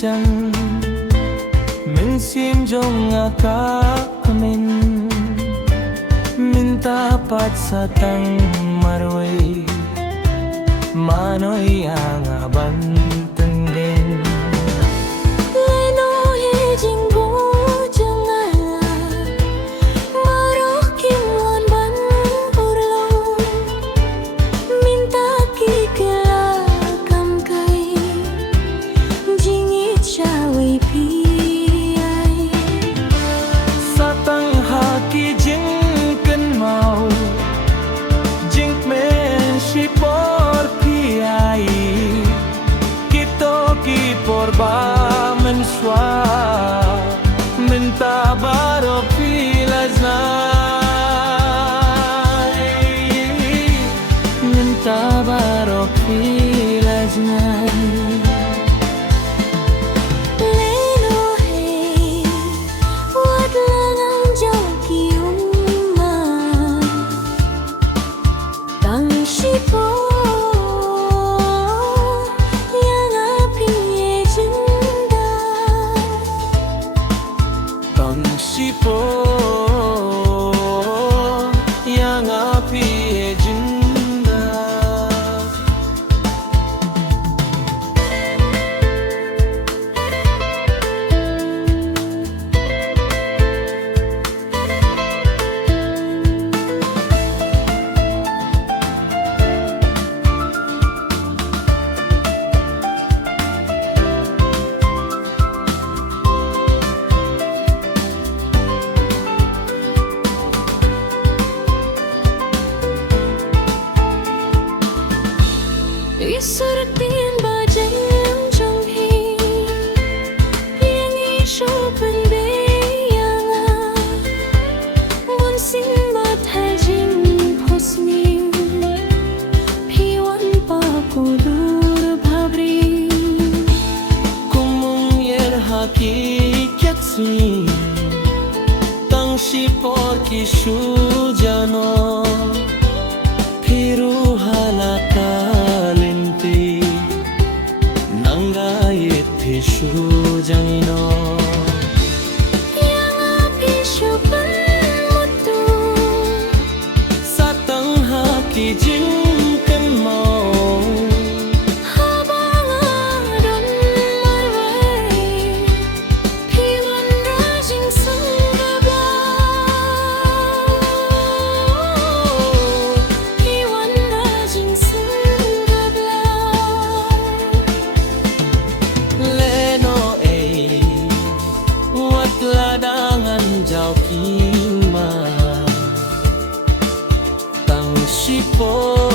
dần mình xin jong akamin minta pat sa tang marway manoy ang abantan din Porba mensua minta baro pilas na minta baro pilas na Shibor yang api ejenda Isurat din ba dyan trong hi yang ishopen be yang mun sin ba thajing phosni phiwan pa kudur bhabri kumung yer haki kyatsi tang shibor ki shujano phiru halaka Shujangino yang api syupan mutu satang haki jingkan mau habang adon marway piwan rajing sanggabla piwan rajing sanggabla ladangan jauh kima tang Shibor